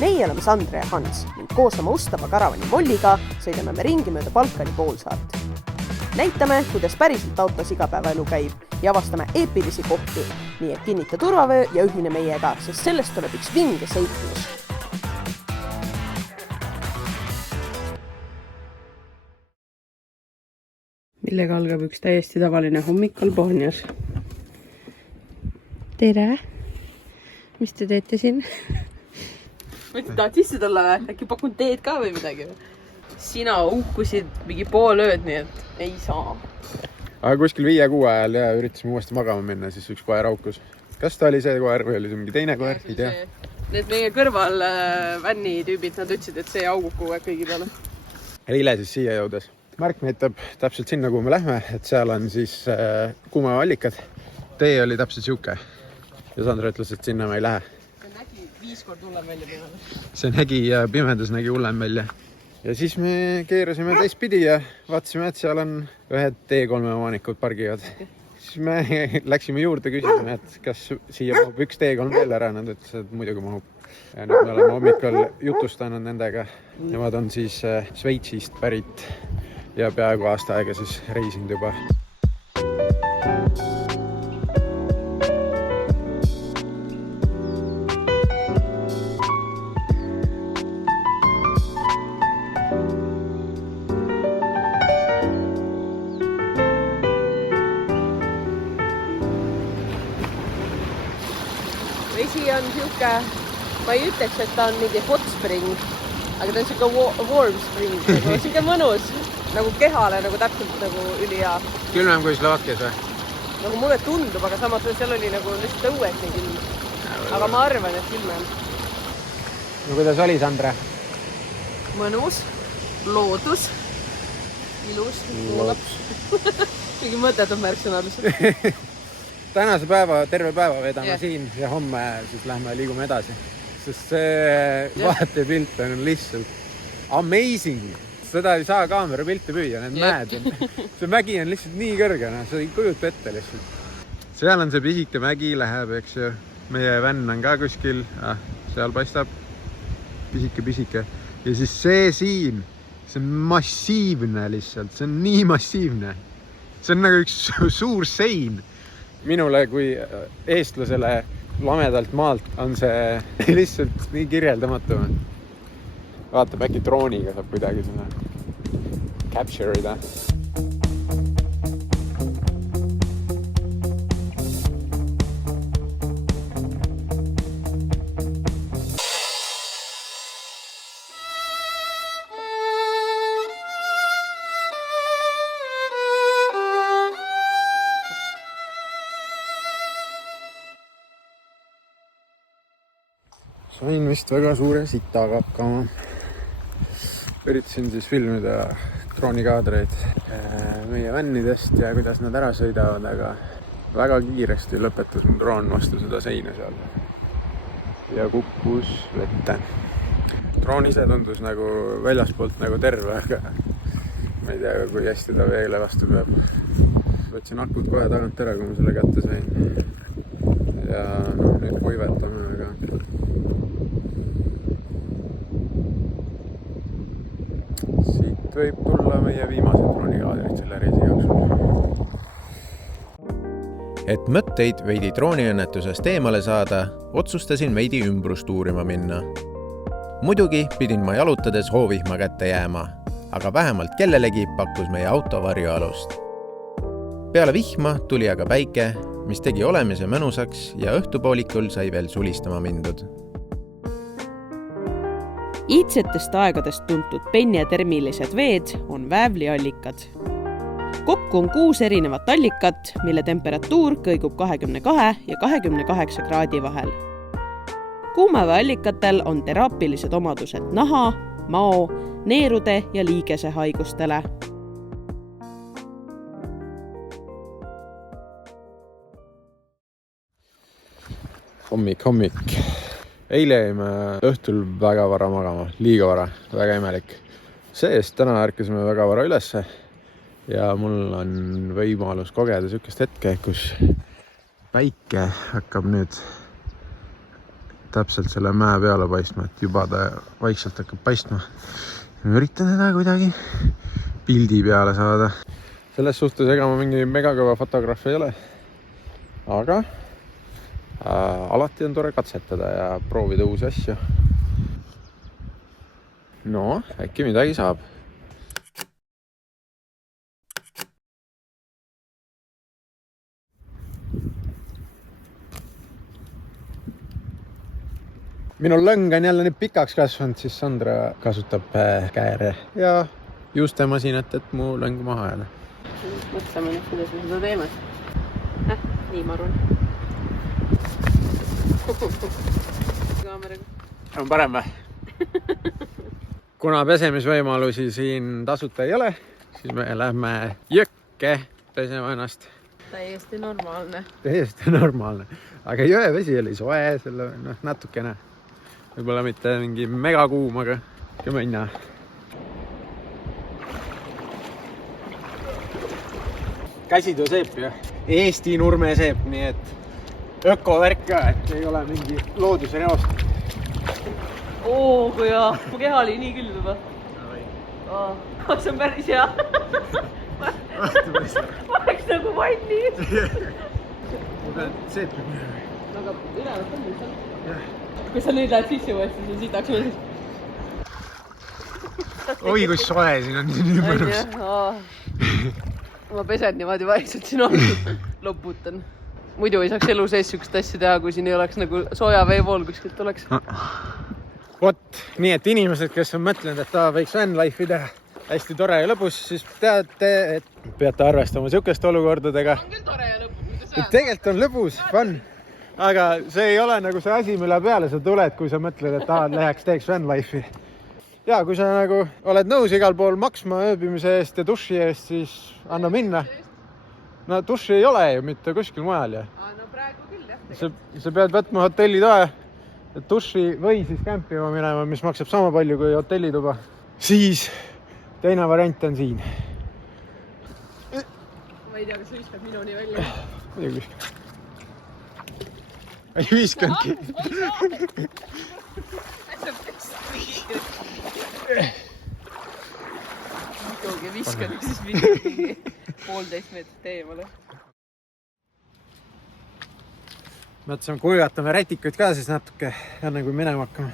Meie oleme Sandra ja Hans ning koos oma ustava karavani Molliga sõidame me ringi mööda Balkani poolsaart. Näitame, kuidas päriselt autos igapäevaelu käib ja avastame eepilisi kohti, nii et kinnita turvavöö ja ühine meiega, sest sellest tuleb üks vinge seiklus. Millega algab üks täiesti tavaline hommik Albaanias. Tere! Mis te teete siin? Tahad sisse tulla või? Äkki pakun teed ka või midagi? Sina uhkusid mingi pool ööd, nii et ei saa. Aga kuskil 5-6 ajal ja üritasime uuesti magama minna, siis üks koer aukus. Kas ta oli see koer või oli see mingi teine koer? Ei tea. Need meie kõrval vänni tüübid, nad ütlesid, et see augub kogu aeg kõigi peale. Eile siis siia jõudes. Märk näitab täpselt sinna, kuhu me lähme, et seal on siis kuumavallikad. Tee oli täpselt siuke. Ja Sandra ütles, et sinna me ei lähe. See nägi 5 kord hullem välja pimendus. See nägi ja pimendus nägi hullem välja. Ja siis me keerasime teistpidi ja vaatasime, et seal on ühed T3 omanikud pargivad. Siis me läksime juurde küsima, et kas siia mahub üks T3 veel ära. Nad ütles, et muidugi mahub. Ja nüüd me oleme hommikul jutustanud nendega. Nemad on siis Šveitsist pärit ja peaaegu aasta aega siis reisinud juba. Vesi on siuke, ma ei ütleks, et ta on mingi hot spring, aga ta on siuke warm spring, siuke mõnus, nagu kehale, nagu täpselt nagu ülihea. Külmem kui Slovakkias või? Nagu mulle tundub, aga samas seal oli nagu lihtsalt õues nii külm. Aga ma arvan, et külmem. No kuidas oli, Sandra? Mõnus, loodus, ilus, kuulab. Mingi mõtetud märksõna lihtsalt. Tänase päeva, terve päeva vedame siin ja homme siis lähme liigume edasi. Sest see vaatepilt on lihtsalt amazing. Seda ei saa kaamera pilti püüa, need mäed on. See mägi on lihtsalt nii kõrgena, sa ei kujuta ette lihtsalt. Seal on see pisike mägi läheb, eks ju. Meie vänn on ka kuskil, seal paistab pisike. Ja siis see siin, see on massiivne lihtsalt, see on nii massiivne. See on nagu üks suur sein. Minule kui eestlasele lamedalt maalt on see lihtsalt nii kirjeldamatu. Vaatab, äkki drooniga saab kuidagi selle capture ida. Sain vist väga suure sitaga hakkama. Üritasin siis filmida droonikaadreid meie vännidest ja kuidas nad ära sõidavad, aga väga kiiresti lõpetas mu droon vastu seda seina seal ja kukkus vette. Droon ise tundus nagu väljaspoolt nagu terve, aga ma ei tea, kui hästi ta veele vastu peab. Võtsin akud kohe tagant ära, kui ma selle kätte sain. Ja nüüd kuivetame, aga siit võib tulla meie viimased droonikaadrid selle reisi jooksul. Et mõtteid veidi drooniõnnetusest eemale saada, otsustasin veidi ümbrust uurima minna. Muidugi pidin ma jalutades hoovihma kätte jääma, aga vähemalt kellelegi pakkus meie auto varjualust. Peale vihma tuli aga päike, mis tegi olemise mõnusaks ja õhtupoolikul sai veel sulistama mindud. Iidsetest aegadest tuntud penjetermilised veed on väävliallikad. Kokku on 6 erinevat allikat, mille temperatuur kõigub 22 ja 28 kraadi vahel. Kuumaveeallikatel on teraapilised omadused naha, mao, neerude ja liigese haigustele. Hommik. Eile jäime õhtul väga vara magama, liiga vara, väga imelik. See-eest täna ärkasime väga vara ülesse ja mul on võimalus kogeda sükest hetke, kus päike hakkab nüüd täpselt selle mäe peale paistma, et juba ta vaikselt hakkab paistma. Ma üritan seda kuidagi pildi peale saada. Selles suhtes ega ma mingi megakõva fotograaf ei ole. Aga alati on tore katsetada ja proovida uusi asju. No, äkki midagi saab. Minu lõng on jälle nüüd pikaks kasvanud, siis Sandra kasutab kääre ja juustemasinat, et mu lõng maha jääda. Mõtleme nüüd, kuidas me seda teeme. Nii ma arvan. Kaameraga. On parem või? Kuna pesemisvõimalusi siin tasuta ei ole, siis me lähme jõkke pesema ennast. Täiesti normaalne. Täiesti normaalne. Aga jõevesi oli soe, selle natukene. Võib-olla mitte mingi megakuum, aga ikka minna. Käsitöö seep ju. Eesti nurmeseep, nii et ökovärk ka, et ei ole mingi looduse reost. Kui hea. Mu keha oli nii küll juba. See on päris hea. Ma oleks nagu vanni. Ma pean seepi minema. Aga ülevat on lihtsalt. Kui sa nüüd lähed sisse uuesti, siis sitaks mõnes. Oi, kui soe siin on nii mõnus. Ma pesen niimoodi vaikselt siin on. Loputan. Muidu ei saaks elu sees sükst asja teha, kui siin ei oleks nagu sooja veevool kuskilt oleks. Vot, nii et inimesed, kes on mõtlenud, et võiks vanlife'i teha hästi tore ja lõbus, siis teate, et peate arvestama sihukeste olukordadega. On küll tore ja lõbus. Tegelikult on lõbus, fun. Aga see ei ole nagu see asi, mille peale sa tuled, kui sa mõtled, et läheks teeks vanlife'i. Ja kui sa nagu oled nõus igal pool maksma ööbimise eest ja duši eest, siis anna minna. No duši ei ole ju mitte kuskil mujal. No praegu küll, jah. Sa pead võtma hotellitoe, et duši või siis kämpima minema, mis maksab sama palju kui hotellituba. Siis teine variant on siin. Ma ei tea, kas sa viskad minuni välja. Muidugi viskad. Ei viskanudki. Muidugi viskan, siis viskan 1,5 meetrit eemale. Mõtlesime, kuivatame rätikuid ka siis natuke, enne kui minema hakkame.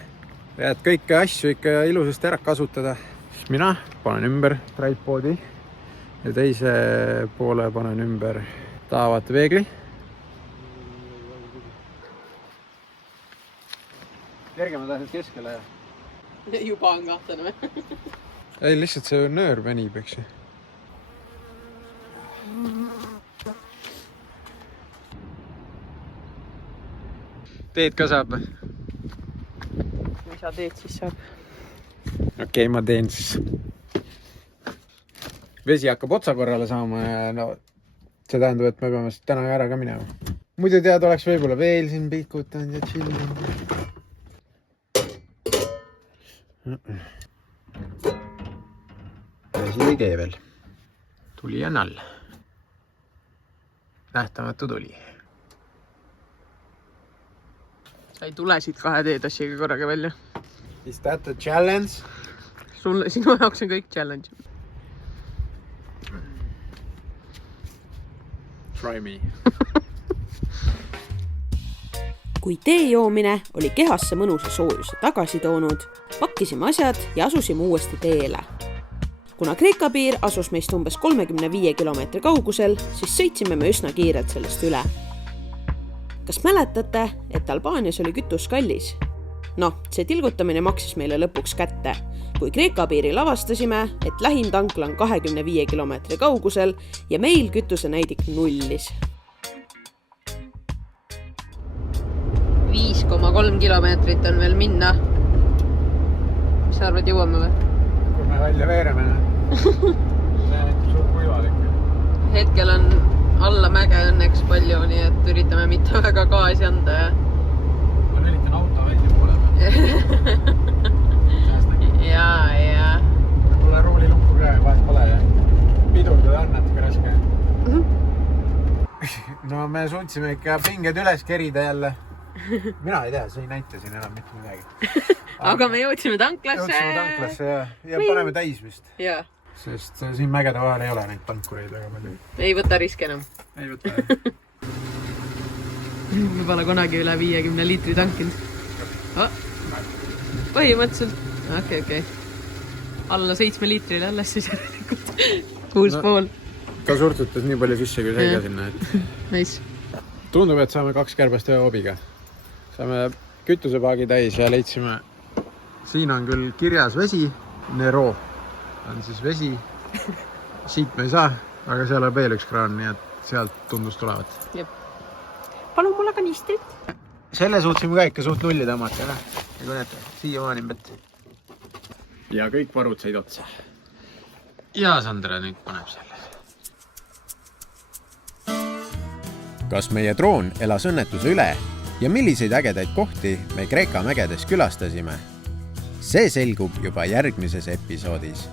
Ja et kõiki asju ikka ilusasti ära kasutada. Siis mina panen ümber tripoodi ja teise poole panen ümber taavate peegli. Kergemad asjad keskele ja... Juba on kahtlane või? Ei, lihtsalt see nöör venib, eks ju. Teed ka saab? Mis sa teed, siis saab. Okei, ma teen siis. Vesi hakkab otsa korrale saama ja no, see tähendab, et me peame täna ära ka minema. Muidu tead, oleks võib-olla veel siin pikutanud ja chillinud. Vesi ei tee veel. Tuli on all. Nähtamatu tuli. Sa ei tule siit 2 teetassiga korraga välja. Is that a challenge? Sinu jaoks on kõik challenge. Try me. Kui tee joomine oli kehasse mõnusa soojuse tagasi toonud, pakkisime asjad ja asusime uuesti teele. Kuna Kreeka piir asus meist umbes 35 kilomeetri kaugusel, siis sõitsime me üsna kiirelt sellest üle. Kas mäletate, et Albaanias oli kütus kallis? No, see tilgutamine maksis meile lõpuks kätte. Kui Kreeka piiril avastasime, et lähim tankla on 25 kilomeetri kaugusel ja meil kütuse näidik nullis. 5,3 kilomeetrit on veel minna. Mis sa arvad, jõuame või? Kui me välja veereme, see on suur kuivalik. Hetkel on alla mäge õnneks palju, nii et üritame mitte väga gaasi anda. Ma üritan auto välja poole. Ja. Mulle roolilukku ka vahest pole ja pidurdada on natuke raske. No me suutsime ikka pinged üles kerida jälle. mina ei tea, see ei näita siin enam mitte midagi. Aga me jõudsime tanklasse. Jõudsime tanklasse ja paneme täis vist. Jaa. Sest siin mägede vahel ei ole neid tankureid väga palju. Ei võta riske enam. Ei võta. Me pole kunagi üle 50 liitri tankinud. Põhimõtteliselt. Okei. Alla 7 liitrile alles siis järelikult. 6,5. Ta surtutas nii palju sisse, kui sai ka sinna. Nice. Tundub, et saame 2 kärbest ühe hobiga. Saame kütusepaagi täis ja leidsime. Siin on küll kirjas vesi. Nero on siis vesi. Siit me ei saa, aga seal on veel üks kraan, nii et sealt tundus tulevat. Jep. Palun mulle kanistrit. Selle suutsime ka ikka suht nulli tõmmata, ja kui näete, siia maani vett. Ja kõik varud said otsa. Ja Sandra nüüd paneb selle. Kas meie droon elas õnnetuse üle ja milliseid ägedaid kohti me Kreeka mägedes külastasime? See selgub juba järgmises episoodis.